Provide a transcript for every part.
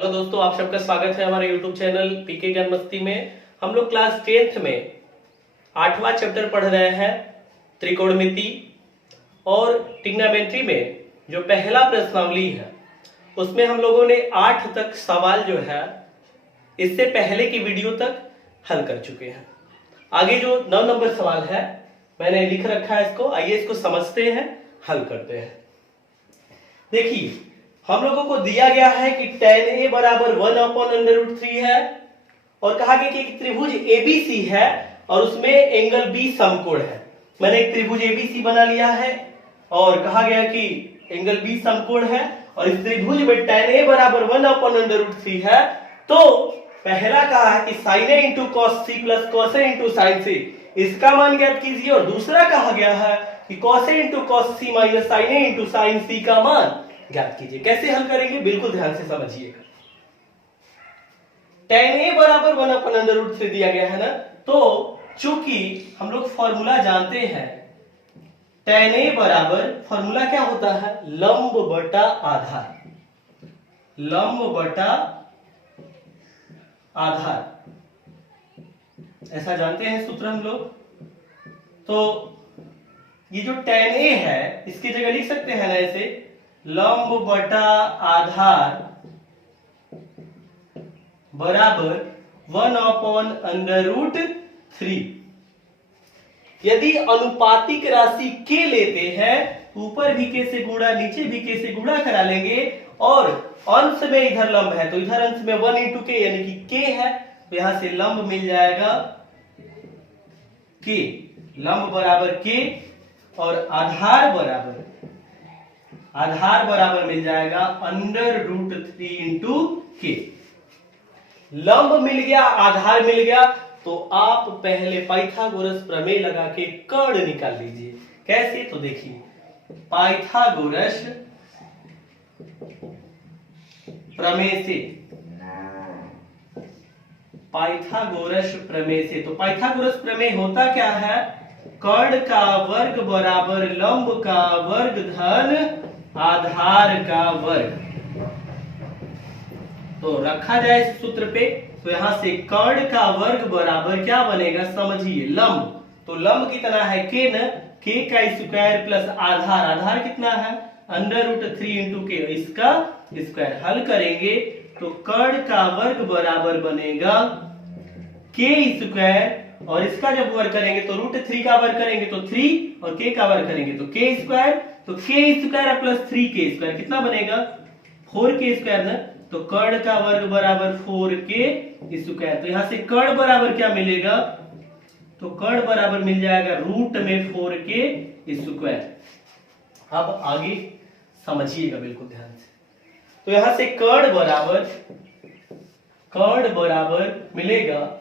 Hello दोस्तों, आप सबका स्वागत है हमारे YouTube चैनल पीके ज्ञान मस्ती में। हम लोग क्लास 10th में 8वां चैप्टर पढ़ रहे हैं त्रिकोणमिति, और ट्रिग्नोमेट्री में जो पहला प्रश्नावली है उसमें हम लोगों ने 8 तक सवाल जो है इससे पहले की वीडियो तक हल कर चुके हैं। आगे जो 9 नंबर सवाल है मैंने लिख रखा है, इसको आइए इसको समझते हैं, हल करते हैं। देखिए, हम लोगों को दिया गया है कि tan a बराबर 1/√3 है, और कहा गया कि एक त्रिभुज ABC है और उसमें एंगल B समकोण है। मैंने एक त्रिभुज ABC बना लिया है और कहा गया कि एंगल B समकोण है, और इस त्रिभुज में tan a बराबर 1/√3 है। तो पहला कहा है कि sin a into cos c plus cos a into sin c, इसका मान ज्ञात कीजिए। और दूसरा कहा गया है कि cos a into cos c minus sin a into sin c का मान ज्ञात कीजिए। कैसे हल करेंगे बिल्कुल ध्यान से समझिएगा। tan a बराबर 1/√3 दिया गया है ना, तो चूंकि हम लोग फॉर्मूला जानते हैं, tan a बराबर फॉर्मूला क्या होता है, लंब बटा आधार, लंब बटा आधार, ऐसा जानते हैं सूत्र हम लोग। तो ये जो tan a है इसकी जगह लिख सकते हैं ना ऐसे, लंब बटा आधार बराबर 1/√3। यदि अनुपातिक राशि k लेते हैं, ऊपर भी k से गुणा नीचे भी k से गुणा करा लेंगे, और अंश में इधर लंब है तो इधर अंश में 1 इंटू k यानी कि k है, तो यहां से लंब मिल जाएगा k, लंब बराबर k, और आधार बराबर मिल जाएगा √3 इंटू k। लंब मिल गया, आधार मिल गया, तो आप पहले पाइथागोरस प्रमेय लगा के कर्ण निकाल लीजिए। कैसे, तो देखिए, पाइथागोरस प्रमेय से, पाइथागोरस प्रमेय से, तो पाइथागोरस प्रमेय होता क्या है, कर्ण का वर्ग बराबर लंब का वर्ग धन आधार का वर्ग। तो रखा जाए इस सूत्र पे, तो यहां से कर्ण का वर्ग बराबर क्या बनेगा, समझिए, लंब, तो लंब कितना है k न, k का स्क्वायर प्लस आधार कितना है √3 इंटू k, इसका स्क्वायर हल करेंगे तो कर्ण का वर्ग बराबर बनेगा k स्क्वायर, और इसका जब वर्ग करेंगे तो √3 का वर्ग करेंगे तो 3, और k का वर्ग करेंगे तो k स्क्वायर, तो k square plus 3k square कितना बनेगा 4k स्क्वायर ना, तो कर्ण का वर्ग बराबर 4k स्क्वायर। तो यहां से कर्ण बराबर क्या मिलेगा, तो कर्ण बराबर मिल जाएगा रूट में 4k स्क्वायर। अब आगे समझिएगा बिल्कुल ध्यान से। तो यहां से कर्ण बराबर मिलेगा,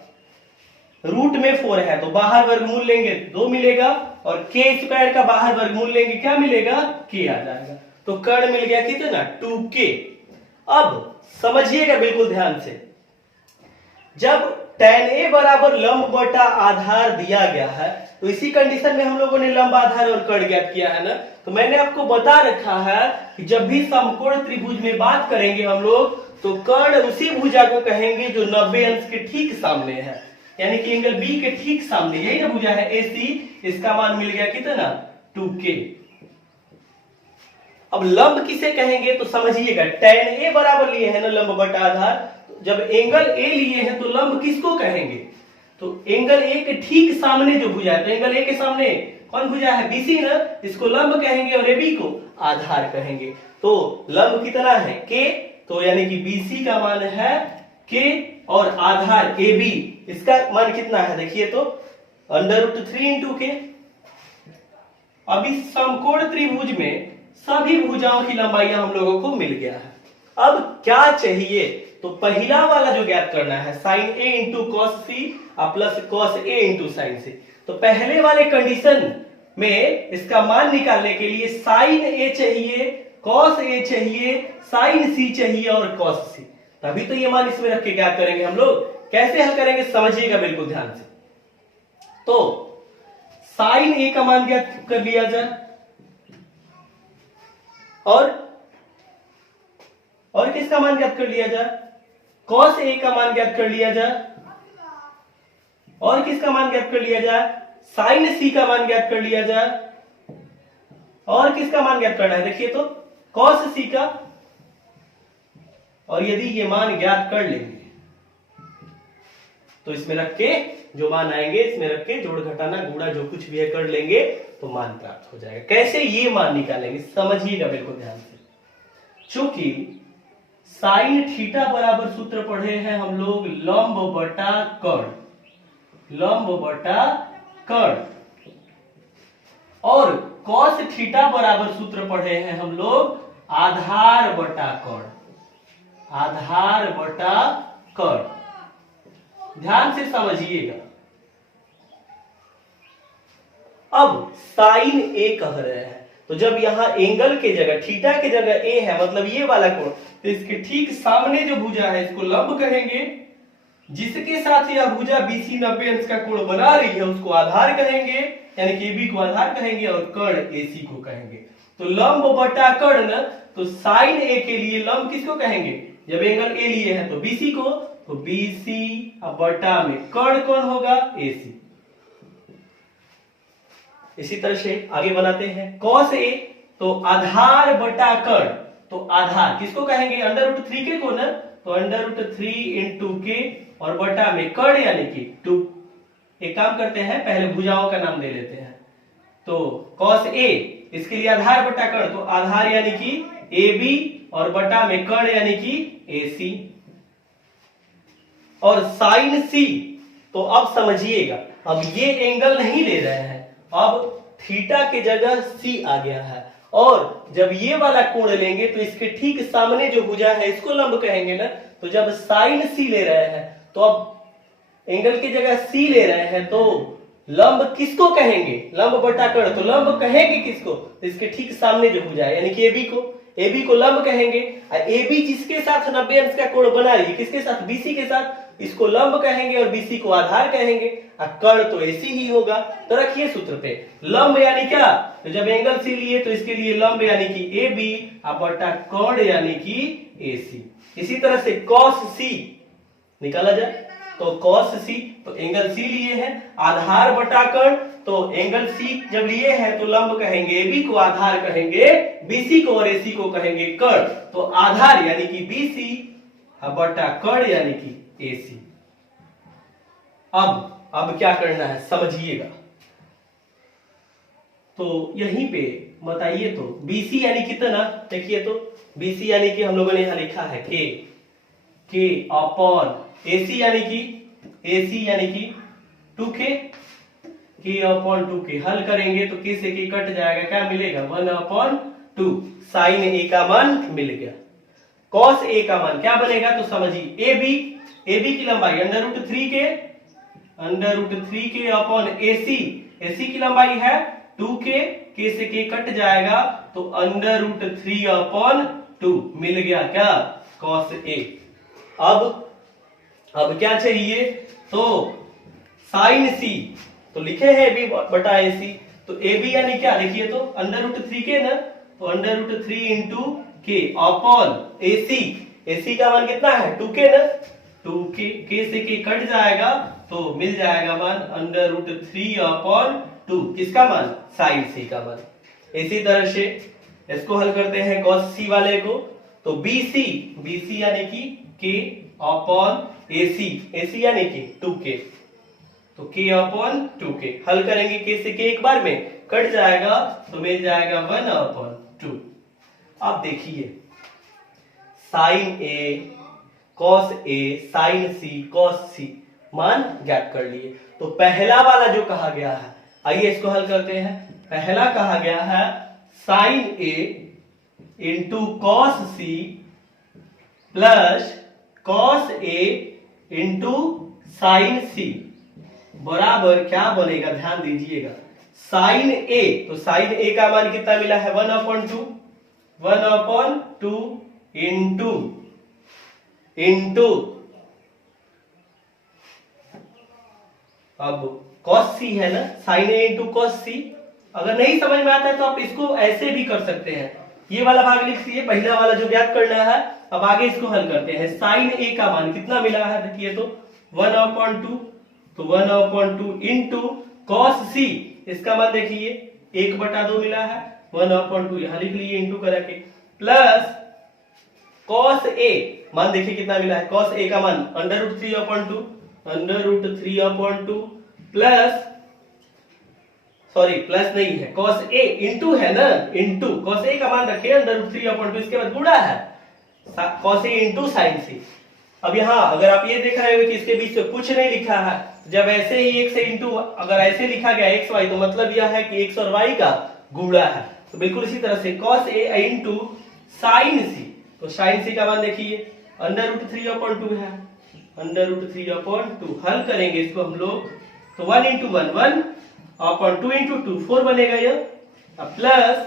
रूट में 4 है तो बाहर वर्गमूल लेंगे 2 मिलेगा, और k स्क्वायर का बाहर वर्गमूल लेंगे क्या मिलेगा, k आ जाएगा। तो कर्ण मिल गया कितना 2k। अब समझिएगा बिल्कुल ध्यान से, जब tan a बराबर लंब बटा आधार दिया गया है, तो इसी कंडीशन में हम लोगों ने लंब आधार और कर्ण ज्ञात किया है ना, तो मैंने आपको बता रखा है कि जब भी समकोण त्रिभुज में बात करेंगे हम लोग, तो कर्ण उसी भुजा को कहेंगे जो 90 अंश के ठीक सामने है, यानी कि एंगल B के ठीक सामने, यही ना भुजा है AC, इसका मान मिल गया कितना 2k। अब लंब किसे कहेंगे तो समझिएगा, tan a बराबर लिए है ना लंब बटा आधार, जब एंगल A लिए हैं तो लंब किसको कहेंगे, तो एंगल A के ठीक सामने जो भुजा है, तो एंगल A के सामने कौन भुजा है BC ना, इसको लंब कहेंगे और AB को आधार कहेंगे। तो लंब कितना है k, तो यानी कि BC का मान है k, और आधार AB इसका मान कितना है देखिए, तो √3 इंटू k। अब इस समकोण त्रिभुज में सभी भुजाओं की लंबाइयां हम लोगों को मिल गया है। अब क्या चाहिए, तो पहला वाला जो ज्ञात करना है sin a into cos c plus cos a into sin c। तो पहले वाले कंडीशन में इसका मान निकालने के लिए sin a चाहिए, cos a चाहिए, sin c चाहिए और cos c, तभी तो ये मान इसमें रख के ज्ञात करेंगे हम लोग। कैसे हल करेंगे समझिएगा बिल्कुल ध्यान से। तो sin a का मान ज्ञात कर लिया जाए, और किसका मान ज्ञात कर लिया जाए, कॉस ए का मान ज्ञात कर लिया जाए, और किसका मान ज्ञात कर लिया जाए, साइन सी का मान ज्ञात कर लिया जाए, और किसका मान ज्ञात करना है, देखिए तो कॉस सी का। और यदि ये मान ज्ञात कर लेंगे तो इसमें रख के जो मान आएंगे इसमें रख के जोड़ घटाना गुणा जो कुछ भी है कर लेंगे तो मान प्राप्त हो जाएगा। कैसे ये मान निकालेंगे समझिएगा बिल्कुल ध्यान से। चूंकि साइन थीटा बराबर सूत्र पढ़े हैं हम लोग लंब बटा कर्ण, लंब बटा कर्ण, और कॉस थीटा बराबर सूत्र पढ़े हैं हम लोग आधार बटा कर्ण, आधार बटा कर्ण। ध्यान से समझिएगा। अब साइन ए कह रहे हैं तो जब यहां एंगल के जगह थीटा के जगह ए है मतलब ये वाला कोण, तो इसके ठीक सामने जो भुजा है इसको लंब कहेंगे, जिसके साथ यह भुजा BC 90 अंश का कोण बना रही है उसको आधार कहेंगे, यानी कि AB को आधार कहेंगे और कर्ण AC को कहेंगे। तो लंब बटा कर्ण, तो साइन ए के लिए लंब किसको कहेंगे, जब एंगल ए लिए हैं तो BC को, तो BC बटा में कर्ण कौन होगा, AC। इसी तरह से आगे बनाते हैं cos A, तो आधार बटा कर्ण, तो आधार किसको कहेंगे, √3k को ना, तो √3 इंटू के और बटा में कर्ण यानी कि 2। एक काम करते हैं पहले भुजाओं का नाम दे लेते हैं। तो cos A इसके लिए आधार बटा कर्ण, तो आधार यानी कि AB और बटा में कर्ण यानी कि AC। और साइन C, तो अब समझिएगा, अब ये एंगल नहीं ले रहे हैं, अब थीटा के जगह C आ गया है, और जब ये वाला कोण लेंगे तो इसके ठीक सामने जो भुजा है इसको लंब कहेंगे ना। तो जब साइन C ले रहे हैं तो अब एंगल की जगह C ले रहे हैं तो लंब किसको कहेंगे, लंब बटा कर्ण, तो लंब कहेंगे किसको, तो इसके ठीक सामने जो भुजा है यानी कि AB को लंब कहेंगे। AB जिसके साथ 90 अंश का कोण बना रही है, किसके साथ, BC के साथ, इसको लंब कहेंगे और BC को आधार कहेंगे, और कर्ण तो AC ही होगा। तो रखिए सूत्र पे लंब यानी क्या, तो जब एंगल C लिए तो इसके लिए लंब यानी कि AB और बटा कर्ण यानी कि AC। इसी तरह से cos C निकाला जाए, तो cos C, तो एंगल C लिए हैं, आधार बटा कर्ण, तो एंगल C जब लिए हैं तो लंब कहेंगे AB को, आधार कहेंगे BC को और AC को कहेंगे कर्ण, तो आधार यानी कि BC बटा कर्ण यानी कि AC। अब क्या करना है समझिएगा। तो यहीं पे बताइए तो BC यानी कितना, देखिए तो BC यानी कि हम लोगों ने यहां लिखा है K अपॉन AC यानी कि 2K, K अपॉन 2K। हल करेंगे तो K से K कट जाएगा, क्या मिलेगा, 1/2। साइन A का मान मिल गया। cos A का मान क्या बनेगा, तो समझिए AB की लंबाई √3K अपॉन AC की लंबाई है 2K, K से K कट जाएगा तो √3 अपॉन 2 मिल गया क्या, cos A। अब क्या चाहिए, तो साइन C, तो लिखे हैं AB बटा AC, तो AB यानी क्या, देखिए तो √3K ना, तो √3 इंटू K अपॉन AC का मान कितना है 2K ना, 2K, K से K कट जाएगा तो मिल जाएगा मान √3 अपॉन 2, किसका मान, साइन C का मान। इसी तरह से इसको हल करते हैं cos C वाले को, तो BC यानी कि K अपॉन AC यानी कि 2K, तो K अपॉन 2K। हल करेंगे K से K एक बार में कट जाएगा तो मिल जाएगा 1/2। अब देखिए sine A cos A sine C cos C मान ज्ञात कर लिए। तो पहला वाला जो कहा गया है, आइए इसको हल करते हैं। पहला कहा गया है sine A into cos C plus cos A into sine C बराबर क्या बनेगा, ध्यान दीजिएगा, साइन A, तो साइन A का मान कितना मिला है 1/2 इंटू अब cos C है ना, sine A into cos C। अगर नहीं समझ में आता है तो आप इसको ऐसे भी कर सकते हैं, ये वाला भाग लिख लीजिए, पहला वाला जो ज्ञात करना है। अब आगे इसको हल करते हैं। साइन ए का मान कितना मिला है, देखिए तो 1/2, तो 1/2 इंटू कॉस सी, इसका मान देखिए 1/2 मिला है, 1/2 यहां लिख लीजिए इंटू करा के, प्लस कॉस ए मान देखिए कितना मिला है, कॉस ए का मान √3/2, √3/2 प्लस, सॉरी प्लस नहीं है, कॉस ए इंटू है ना, इंटू कॉस ए का मान रखिए √3/2, इसके बाद गुणा है कॉस ए इंटू साइन सी। अब यहाँ अगर आप ये देख रहे हो कि इसके बीच में कुछ नहीं लिखा है, जब ऐसे ही x से इंटू अगर ऐसे लिखा गया x y, तो मतलब यह है कि x और y का गुणा है। तो बिल्कुल इसी तरह से cos a इंटू साइन सी, तो साइन सी का मान देखिए √3/2 है, √3/2 हल करेंगे इसको हम लोग, तो 1 इंटू 1 1/2 इंटू 2 4 बनेगा यह, प्लस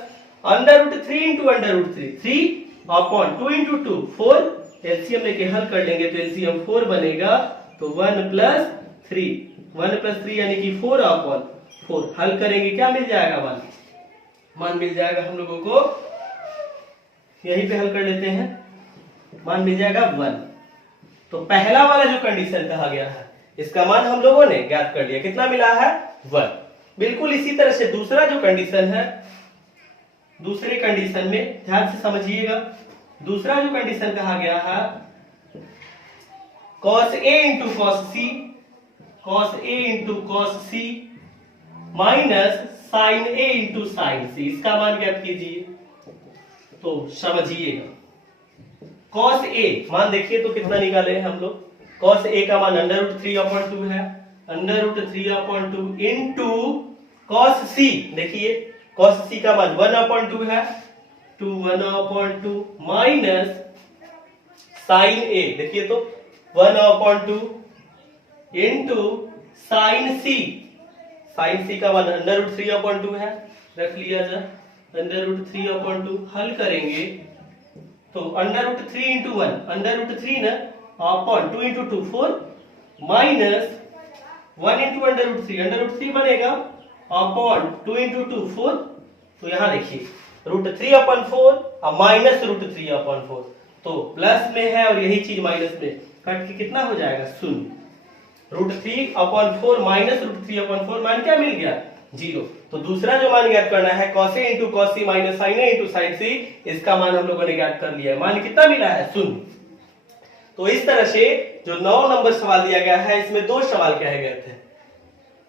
√3 इंटू √3 3/2 इंटू 2 4, एलसीएम लेके हल कर लेंगे तो एलसीएम 4 बनेगा, तो 1 प्लस 3 यानी कि 4/4 हल करेंगे, क्या मिल जाएगा मान मिल जाएगा हम लोगों को, यहीं पे हल कर लेते हैं, मान मिल जाएगा 1। तो पहला वाला जो कंडीशन कहा गया है इसका मान हम लोगों ने ज्ञात कर लिया, कितना मिला है 1। बिल्कुल इसी तरह से दूसरा जो कंडीशन है, दूसरे कंडीशन में ध्यान से समझिएगा, दूसरा जो कंडीशन कहा गया है cos a into cos c minus sin a into sin c, इसका मान ज्ञात कीजिए। तो समझिएगा cos a मान देखिए तो कितना निकाले हैं हम लोग, cos a का मान √3/2 है, √3/2 इंटू cos c, देखिए cos c का मान 1/2 है, 1/2 माइनस sin a, देखिए तो 1/2 इंटू sin c का मान √3/2 है, रख लिया जाए √3/2 हल करेंगे तो √3 इंटू 1 √3 ना, अपॉन 2 इंटू 2 4 माइनस 1 इंटू √3 बनेगा, अपॉन 2 इंटू 2 4, तो यहां देखिए √3/4 और माइनस √3/4, तो प्लस में है और यही चीज माइनस में, कट के कितना हो जाएगा 0, √3/4 माइनस √3/4 मान क्या मिल गया 0। तो दूसरा जो मान ज्ञात करना है cos a into cos c minus sin a into sin c, इसका मान हम लोगों ने ज्ञात कर लिया है, मान कितना मिला है 0। तो इस तरह से जो 9 नंबर सवाल दिया गया है इसमें 2 सवाल कहे गए थे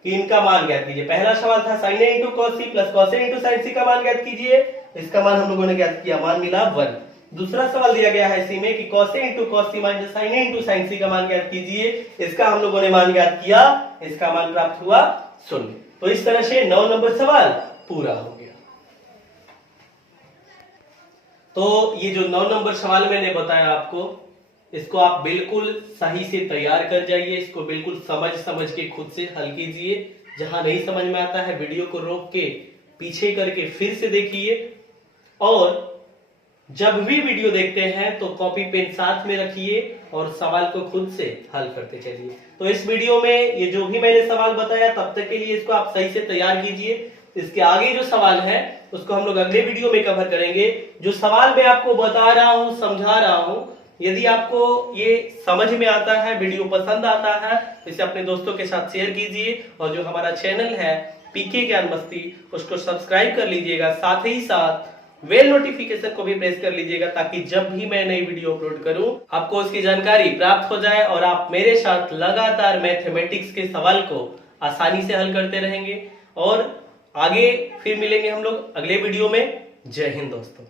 कि इनका मान ज्ञात कीजिए। पहला सवाल था sin a into cos c plus cos a into sin c का मान ज्ञात कीजिए, इसका मान हम लोगों ने ज्ञात किया, मान मिला 1। दूसरा सवाल दिया गया है इसी में कि cos a into cos c minus sin a into sin c का मान ज्ञात कीजिए, इसका हम लोगों ने मान ज्ञात किया, इसका मान प्राप्त हुआ 0। तो इस तरह से 9 नंबर सवाल पूरा हो गया। तो ये जो 9 नंबर सवाल मैंने बताया आपको, इसको आप बिल्कुल सही से तैयार कर जाइए, इसको बिल्कुल समझ के खुद से हल कीजिए। जहां नहीं समझ में आता है वीडियो को रोक के पीछे करके फिर से देखिए, और जब भी वीडियो देखते हैं तो कॉपी पेन साथ में रखिए और सवाल को खुद से हल करते चलिए। तो इस वीडियो में ये जो भी मैंने सवाल बताया तब तक के लिए इसको आप सही से तैयार कीजिए। इसके आगे जो सवाल है उसको हम लोग अगले वीडियो में कवर करेंगे। जो सवाल मैं आपको बता रहा हूं, समझा रहा हूं, यदि आपको ये समझ में आता है, वीडियो पसंद आता है, तो इसे अपने दोस्तों के साथ शेयर कीजिए, और जो हमारा चैनल है पीके ज्ञान मस्ती उसको सब्सक्राइब कर लीजिएगा, साथ ही साथ बेल नोटिफिकेशन को भी प्रेस कर लीजिएगा, ताकि जब भी मैं नई वीडियो अपलोड करूं आपको उसकी जानकारी प्राप्त हो जाए और आप मेरे साथ लगातार मैथमेटिक्स के सवाल को आसानी से हल करते रहेंगे। और आगे फिर मिलेंगे हम लोग अगले वीडियो में। जय हिंद दोस्तों।